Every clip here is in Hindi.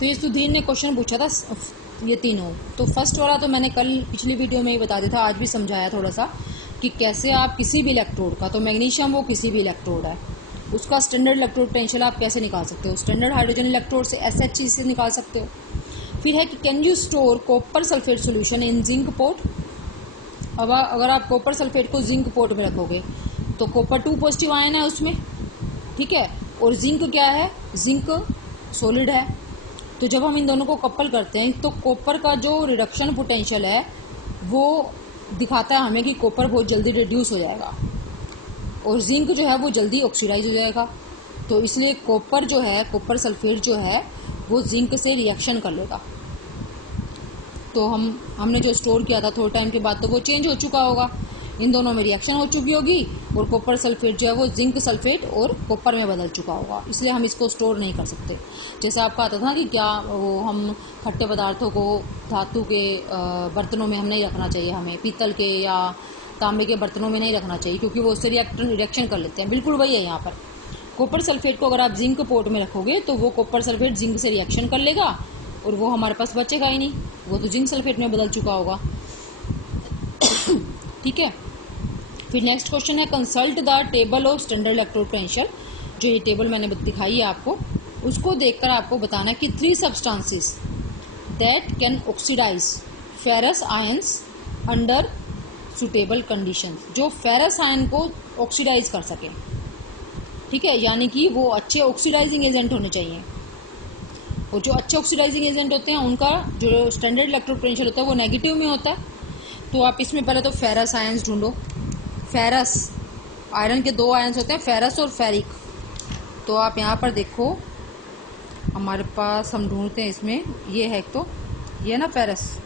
तो ये सुधीर ने क्वेश्चन पूछा था ये तीनों। तो फर्स्ट वाला तो मैंने कल पिछली वीडियो में ही बता दिया था, आज भी समझाया थोड़ा सा कि कैसे आप किसी भी इलेक्ट्रोड का, तो मैग्नीशियम वो किसी भी इलेक्ट्रोड है, उसका स्टैंडर्ड इलेक्ट्रोड पोटेंशियल आप कैसे निकाल सकते हो। स्टैंडर्ड हाइड्रोजन इलेक्ट्रोड से SH से निकाल सकते हो। फिर है कि can you store copper sulphate solution in zinc port. अब अगर आप कॉपर सल्फेट को जिंक पोर्ट में रखोगे तो कॉपर 2 पॉजिटिव आयन है उसमें, ठीक है, और जिंक क्या है, जिंक सॉलिड है। तो जब हम इन दोनों को कपल करते हैं तो कॉपर का जो रिडक्शन पोटेंशियल है वो दिखाता है हमें कि कॉपर बहुत जल्दी रिड्यूस हो जाएगा और जिंक जो है वो जल्दी ऑक्सीडाइज हो जाएगा। तो इसलिए कॉपर जो है, कॉपर सल्फेट जो है वो जिंक से रिएक्शन कर लेगा। तो हमने जो स्टोर किया था थोड़े टाइम के बाद तो वो चेंज हो चुका होगा, इन दोनों में रिएक्शन हो चुकी होगी और कॉपर सल्फेट जो है वो जिंक सल्फेट और कॉपर में बदल चुका होगा, इसलिए हम इसको स्टोर नहीं कर सकते। जैसे आपका आता था कि क्या वो हम खट्टे पदार्थों को धातु के बर्तनों में हम नहीं रखना चाहिए, हमें पीतल के या तांबे के बर्तनों में नहीं रखना चाहिए क्योंकि वो उससे रिएक्शन कर लेते हैं। बिल्कुल वही है यहाँ पर, कॉपर सल्फेट को अगर आप जिंक पोर्ट में रखोगे तो वो कॉपर सल्फेट जिंक से रिएक्शन कर लेगा और वो हमारे पास बचेगा ही नहीं, वो तो जिंक सल्फेट में बदल चुका होगा। ठीक है। फिर नेक्स्ट क्वेश्चन है consult the table of standard electrode potential. जो ये टेबल मैंने दिखाई है आपको, उसको देखकर आपको बताना है कि 3 substances that can oxidize ferrous ions under suitable conditions, जो फेरस आयन को ऑक्सीडाइज कर सके। ठीक है, यानी कि वो अच्छे ऑक्सीडाइजिंग एजेंट होने चाहिए, और जो अच्छे ऑक्सीडाइजिंग एजेंट होते हैं उनका जो स्टैंडर्ड इलेक्ट्रोड पोटेंशियल होता है वो नेगेटिव में होता है। तो आप इसमें पहले तो फेरस आयंस ढूंढो। फेरस, आयरन के 2 आयंस होते हैं, फेरस और फेरिक। तो आप यहाँ पर देखो हमारे पास, हम ढूंढते हैं इसमें, ये है तो ये ना फेरस,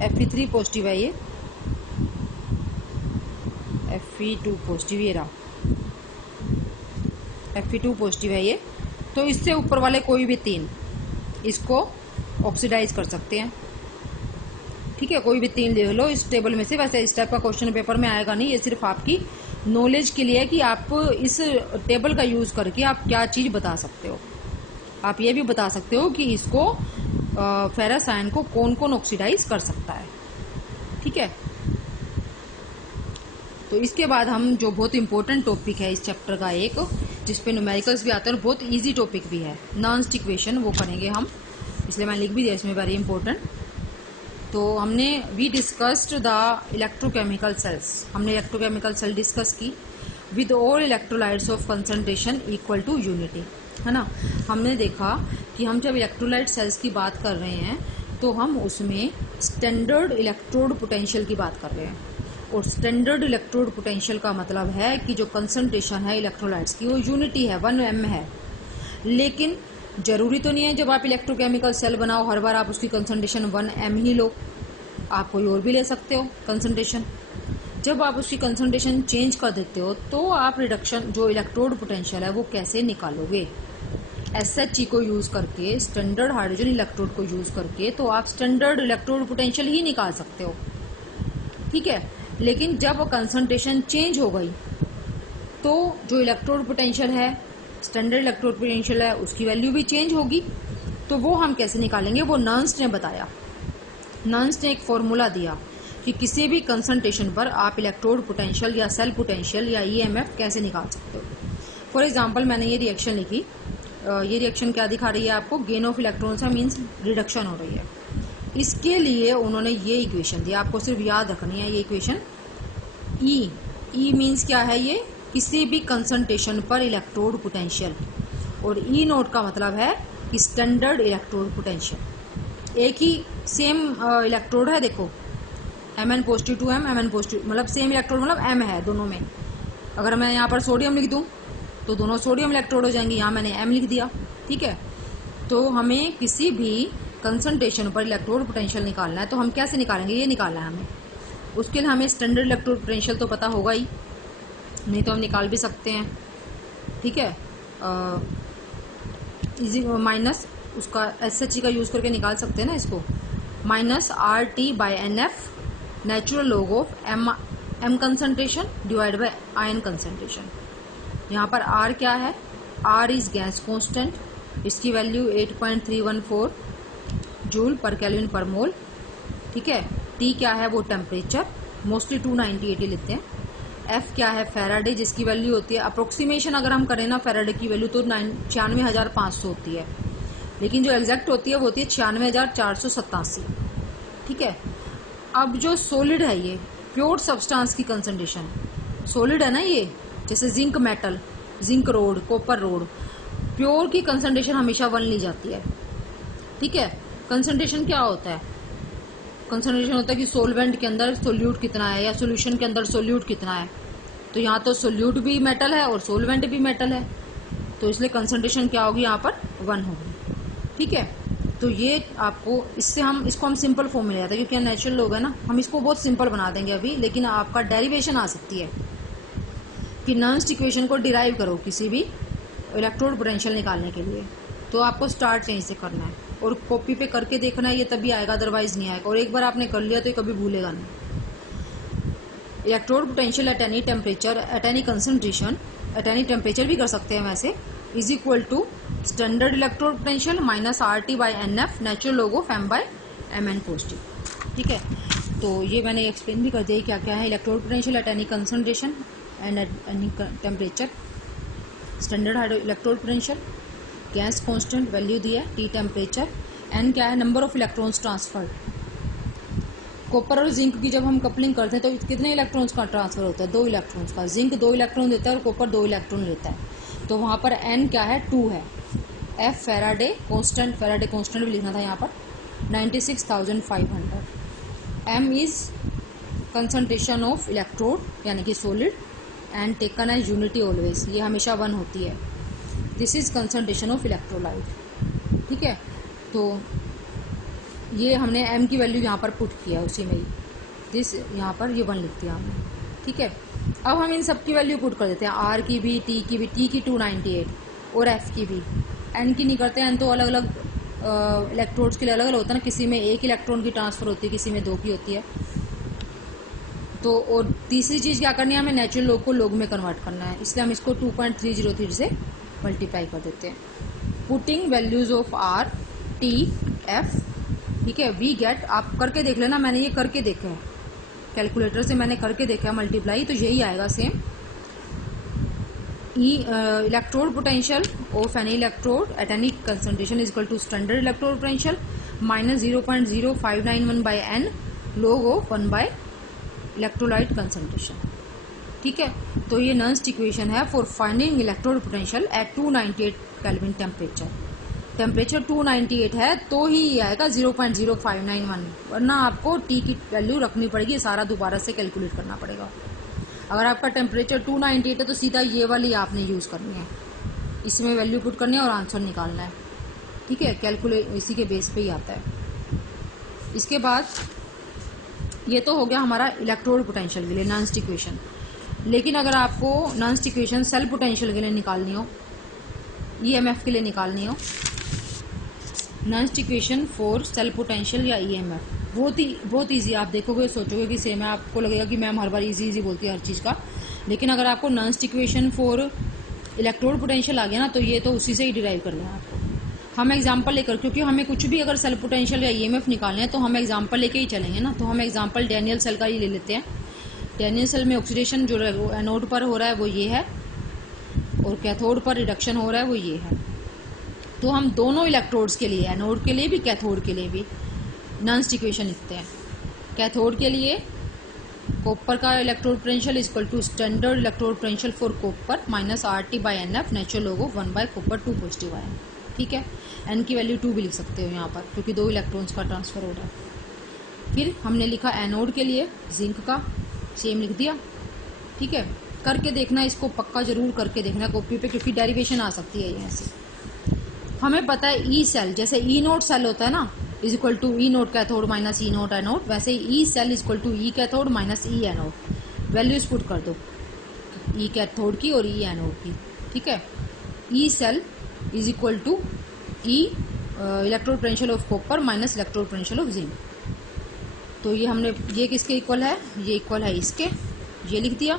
Fe3 पॉजिटिव है, ये Fe2 पॉजिटिव, ये रहा Fe2 पॉजिटिव है ये। तो इससे ऊपर वाले कोई भी 3 इसको ऑक्सीडाइज कर सकते हैं। ठीक है, कोई भी 3 ले लो इस टेबल में से। वैसे इस टाइप का क्वेश्चन पेपर में आएगा नहीं, ये सिर्फ आपकी नॉलेज के लिए है कि आप इस टेबल का यूज करके आप क्या चीज बता सकते हो। आप ये भी बता सकते हो कि इसको फेरस आयन को कौन कौन ऑक्सीडाइज कर सकता है। ठीक है, तो इसके बाद हम जो बहुत इंपॉर्टेंट टॉपिक है इस चैप्टर का एक, जिसपे न्यूमेरिकल्स भी आते हैं और बहुत इजी टॉपिक भी है, नॉन इक्वेशन, वो करेंगे हम, इसलिए मैं लिख भी दिया इसमें, वेरी इंपॉर्टेंट। तो हमने we discussed the electrochemical cells, हमने इलेक्ट्रोकेमिकल सेल डिस्कस की with all electrolytes of concentration equal to unity, है ना। हमने देखा कि हम जब इलेक्ट्रोलाइट सेल्स की बात कर रहे हैं तो हम उसमें स्टैंडर्ड इलेक्ट्रोड पोटेंशियल की बात कर रहे हैं, और स्टैंडर्ड इलेक्ट्रोड पोटेंशियल का मतलब है कि जो कंसंट्रेशन है इलेक्ट्रोलाइट्स की वो यूनिटी है, 1 m है। लेकिन जरूरी तो नहीं है जब आप इलेक्ट्रोकेमिकल सेल बनाओ हर बार आप उसकी कंसंट्रेशन 1 m ही लो, आप कोई और भी ले सकते हो कंसंट्रेशन। जब आप उसकी कंसंट्रेशन चेंज कर देते हो तो आप रिडक्शन, जो इलेक्ट्रोड पोटेंशियल है वो कैसे निकालोगे, SH को यूज करके, स्टैंडर्ड हाइड्रोजन इलेक्ट्रोड को यूज करके, तो आप स्टैंडर्ड इलेक्ट्रोड पोटेंशियल ही निकाल सकते हो। ठीक है, लेकिन जब कंसंट्रेशन चेंज हो गई तो जो इलेक्ट्रोड पोटेंशियल है, स्टैंडर्ड इलेक्ट्रोड पोटेंशियल है, उसकी वैल्यू भी चेंज होगी। तो वो हम कैसे निकालेंगे, वो नर्न्स ने बताया। नर्न्स ने एक फॉर्मूला दिया कि किसी भी कंसंट्रेशन पर आप इलेक्ट्रोड पोटेंशियल या सेल पोटेंशियल या EMF कैसे निकाल सकते हो। फॉर एग्जांपल मैंने ये रिएक्शन लिखी, ये रिएक्शन क्या दिखा रही है आपको, गेन ऑफ इलेक्ट्रॉन्स है, मीन्स रिडक्शन हो रही है। इसके लिए उन्होंने ये इक्वेशन दी, आपको सिर्फ याद रखनी है ये इक्वेशन। ई मीन्स क्या है, ये किसी भी कंसंट्रेशन पर इलेक्ट्रोड पोटेंशियल, और ई नोट का मतलब है कि स्टैंडर्ड इलेक्ट्रोड पोटेंशियल। एक ही सेम इलेक्ट्रोड है, देखो Mn positive to M, Mn positive, मतलब सेम इलेक्ट्रोड, मतलब M है दोनों में। अगर मैं यहाँ पर सोडियम लिख दूँ तो दोनों सोडियम इलेक्ट्रोड हो जाएंगे, यहाँ मैंने M लिख दिया। ठीक है, तो हमें किसी भी कंसंट्रेशन पर इलेक्ट्रोड पोटेंशियल निकालना है, तो हम कैसे निकालेंगे, ये निकालना है हमें। उसके लिए हमें स्टैंडर्ड इलेक्ट्रोड पोटेंशियल तो पता होगा ही, नहीं तो हम निकाल भी सकते हैं। ठीक है, इजी माइनस उसका SH का यूज करके निकाल सकते हैं ना इसको, minus RT/NF natural log of M concentration divide by ion concentration. यहाँ पर R क्या है, आर इज गैस कांस्टेंट, इसकी वैल्यू 8.314 जूल पर केल्विन पर मोल। ठीक है, टी क्या है वो टेम्परेचर, मोस्टली 298 ही लेते हैं। एफ क्या है फैराडे, जिसकी वैल्यू होती है अप्रोक्सीमेशन अगर हम करें ना फैराडे की वैल्यू तो 96,500 होती है, लेकिन जो एग्जैक्ट होती है वो होती है 96,487। ठीक है, अब जो सॉलिड है ये प्योर सब्सटेंस की कंसंट्रेशन, सॉलिड है ना ये, जैसे zinc metal, zinc road, copper road, pure की कंसंट्रेशन हमेशा 1 ली जाती है। ठीक है, कंसंट्रेशन क्या होता है, कंसंट्रेशन होता है कि सोलवेंट के अंदर सोल्यूट कितना है या सोल्यूशन के अंदर सोल्यूट कितना है। तो यहाँ तो सोल्यूट भी मेटल है और सोलवेंट भी मेटल है, तो इसलिए कंसंट्रेशन क्या होगी यहाँ पर 1 होगी। ठीक है, तो ये आपको इससे हम इसको हम सिंपल फॉर्म में ले जाते हैं, क्योंकि नेचुरल लोग है ना, हम इसको बहुत सिंपल बना देंगे अभी, लेकिन आपका डेरिवेशन आ सकती है कि नॉन्स्ट इक्वेशन को डिराइव करो किसी भी इलेक्ट्रोड पोटेंशियल निकालने के लिए, तो आपको स्टार्ट यहीं से करना है और कॉपी पे करके देखना है, ये तभी आएगा, अदरवाइज नहीं आएगा। और एक बार आपने कर लिया तो ये कभी भूलेगा नहीं। Electrode potential at any temperature at any concentration, at any temperature भी कर सकते हैं वैसे, is equal to standard electrode potential minus RT/NF natural log of M/Mn positive. ठीक है, तो ये मैंने एक्सप्लेन भी कर दिया क्या क्या है electrode potential at any concentration and eight any temperature, standard electrode potential, gas constant value दिया है, टी टेम्परेचर, एन क्या है number of electrons transferred. Copper और जिंक की जब हम कपलिंग करते हैं तो कितने इलेक्ट्रॉन्स का ट्रांसफर होता है, 2 इलेक्ट्रॉन्स का। जिंक 2 इलेक्ट्रॉन देता है और कॉपर 2 इलेक्ट्रॉन लेता है, तो वहाँ पर एन क्या है 2 है। F Faraday constant, Faraday constant भी लिखना था यहाँ पर 96,500। M is concentration of electrode यानी कि solid and taken as unity always, ये हमेशा 1 होती है। This is concentration of electrolyte. ठीक है, तो ये हमने m की वैल्यू यहाँ पर पुट किया उसी में ही, दिस यहाँ पर ये 1 लिख दिया हमने। ठीक है, अब हम इन सब की वैल्यू पुट कर देते हैं, r की भी, t की भी, t की 298 और f की भी। n की नहीं करते, n तो अलग अलग इलेक्ट्रोड्स के लिए अलग अलग होता है ना, किसी में 1 इलेक्ट्रॉन की ट्रांसफर होती है, किसी में 2 की होती है। तो और तीसरी चीज़ क्या करनी है, हमें नेचुरल लॉग को लॉग में कन्वर्ट करना है, इसलिए हम इसको 2.303 से मल्टीप्लाई कर देते हैं। Putting values of r, t, f, ठीक है, वी गेट, आप करके देख लेना, मैंने ये करके देखा है कैलकुलेटर से, मैंने करके देखा है मल्टीप्लाई, तो यही आएगा same. Electrode potential of any electrode at any concentration is equal to standard electrode potential minus 0.0591/n log of 1 electrolyte concentration. ठीक है, तो ये नॉन्स्ट इक्वेशन है for finding electrode potential at 298 kelvin temperature. Temperature 298 है तो ही ये आएगा 0.0591, वरना आपको टी की वैल्यू रखनी पड़ेगी, सारा दोबारा से कैलकुलेट करना पड़ेगा। अगर आपका टेम्परेचर 298 है तो सीधा ये वाली आपने यूज़ करनी है, इसमें वैल्यू पुट करनी है और आंसर निकालना है। ठीक है, कैलकुलेट इसी के बेस पे ही आता है। इसके बाद ये तो हो गया हमारा इलेक्ट्रोड पोटेंशियल के लिए नॉन्स्ट इक्वेशन। लेकिन अगर आपको नॉन्स्ट इक्वेशन सेल पोटेंशियल के लिए निकालनी हो, ईएमएफ के लिए निकालनी हो, Nernst equation for sale potential या ईएमएफ, बहुत ईजी। आप देखोगे सोचोगे कि सेम है, आपको लगेगा कि मैम हर बार इजी बोलती है हर चीज़ का, लेकिन अगर आपको Nernst equation for electrode potential आ गया ना, तो ये तो उसी से ही डिराइव करना है आपको। हम एग्जांपल लेकर, क्योंकि हमें कुछ भी अगर सेल पोटेंशियल या ईएमएफ निकालने हैं तो हम एग्जांपल लेके ही चलेंगे ना, तो हम एग्जांपल डैनियल सेल का ही ले लेते हैं। डैनियल सेल में ऑक्सीडेशन जो एनोड पर हो रहा है वो ये है, और कैथोड पर रिडक्शन हो रहा है वो ये है। तो हम दोनों इलेक्ट्रोड्स के लिए, एनोड के लिए भी कैथोड के लिए भी, नॉन्स्ट इक्वेशन लिखते हैं। कैथोड के लिए कॉपर का electrode potential is equal to standard electrode potential for copper minus RT/NF natural log of 1 copper 2 positive ion. ठीक है, एन की वैल्यू 2 भी लिख सकते हो यहाँ पर, क्योंकि 2 इलेक्ट्रॉन्स का ट्रांसफर हो रहा है। फिर हमने लिखा एनोड के लिए जिंक का, सेम लिख दिया। ठीक है, करके देखना, इसको पक्का जरूर करके देखना कॉपी पे, क्योंकि डेरिवेशन आ सकती है यहाँ से। हमें पता है ई सेल, जैसे ई नोट सेल होता है ना, is equal to E naught cathode minus E naught anode, वैसे E cell is equal to E cathode minus E anode. Values put कर दो ई कैथोड की और ई एनोड की। ठीक है, E cell is equal to E electrode potential of copper minus electrode potential of zinc. तो ये हमने, ये किसके इक्वल है, ये इक्वल है इसके, ये लिख दिया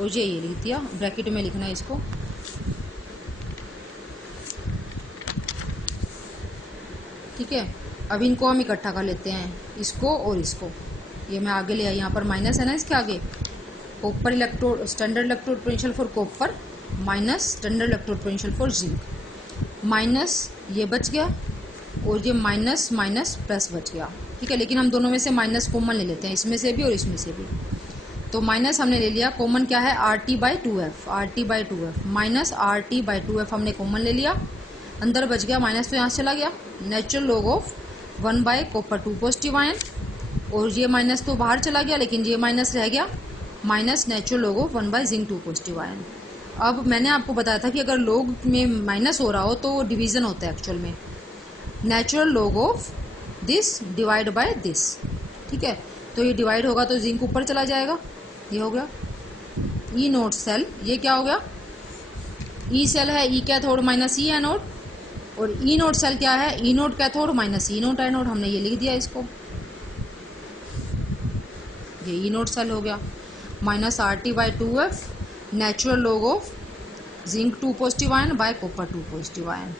और ये लिख दिया, ब्रैकेट में लिखना है इसको। ठीक है, अब इनको हम इकट्ठा कर लेते हैं, इसको और इसको। ये मैं आगे ले आई, यहाँ पर माइनस है ना इसके आगे, copper electrode, standard electrode potential for copper minus standard electrode potential for zinc. Minus ये बच गया और ये माइनस माइनस प्लस बच गया। ठीक है, लेकिन हम दोनों में से माइनस कॉमन ले लेते हैं, इसमें से भी और इसमें से भी। तो माइनस हमने ले लिया, कॉमन क्या है RT/2F, RT/2F माइनस RT/2F हमने कॉमन ले लिया, अंदर बच गया माइनस, तो यहाँ से चला गया नेचुरल लॉग ऑफ 1/कॉपर 2 पॉजिटिव आयन, और ये माइनस तो बाहर चला गया लेकिन ये माइनस रह गया, माइनस नेचुरल लॉग ऑफ 1/जिंक 2 पॉजिटिव आयन। अब मैंने आपको बताया था कि अगर लॉग में माइनस हो रहा हो तो डिवीजन होता है एक्चुअल में, natural log of this divide by this. ठीक है, तो ये डिवाइड होगा तो जिंक ऊपर चला जाएगा, ये हो गया ई नोट सेल। ये क्या हो गया, ई सेल है, ई कैथोड माइनस ई एनोड, और ई नोट सेल क्या है, ई naught cathode minus E naught anode. हमने ये लिख दिया इसको, ये ई नोट सेल हो गया, minus RT/2F natural log of zinc 2 positive ion bye copper 2 positive ion.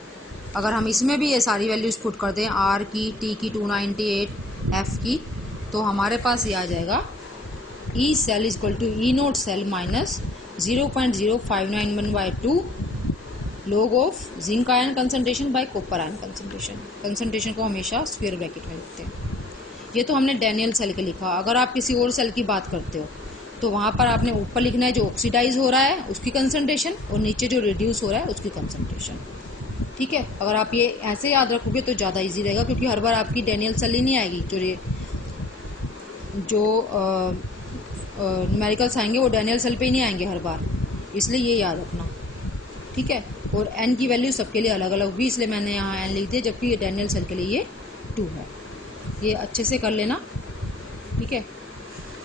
अगर हम इसमें भी ये सारी वैल्यूज पुट कर दें, R की, T की 298, F की, तो हमारे पास ये आ जाएगा E cell is equal to E nought cell minus 0.0591/2 log of zinc ion concentration by copper ion concentration. Concentration को हमेशा स्क्वायर ब्रैकेट में लिखते हैं। ये तो हमने डैनियल सेल के लिखा। अगर आप किसी और सेल की बात करते हो तो वहाँ पर आपने ऊपर लिखना है जो ऑक्सीडाइज हो रहा है उसकी कंसंट्रेशन, और नीचे जो रिड्यूस हो रहा है उसकी कंसंट्रेशन। ठीक है, अगर आप ये ऐसे याद रखोगे तो ज़्यादा इजी रहेगा, क्योंकि हर बार आपकी डैनियल सेल ही नहीं आएगी, जो न्यूमेरिकल्स आएंगे वो डैनियल सेल पे ही नहीं आएंगे हर बार, इसलिए ये याद रखना। ठीक है, और एन की वैल्यू सबके लिए अलग अलग भी, इसलिए मैंने यहाँ एन लिख दिया, जबकि ये डैनियल सेल के लिए ये 2 है। ये अच्छे से कर लेना, ठीक है,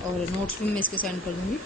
और नोट्स भी मैं इसके सेंड कर दूँगी।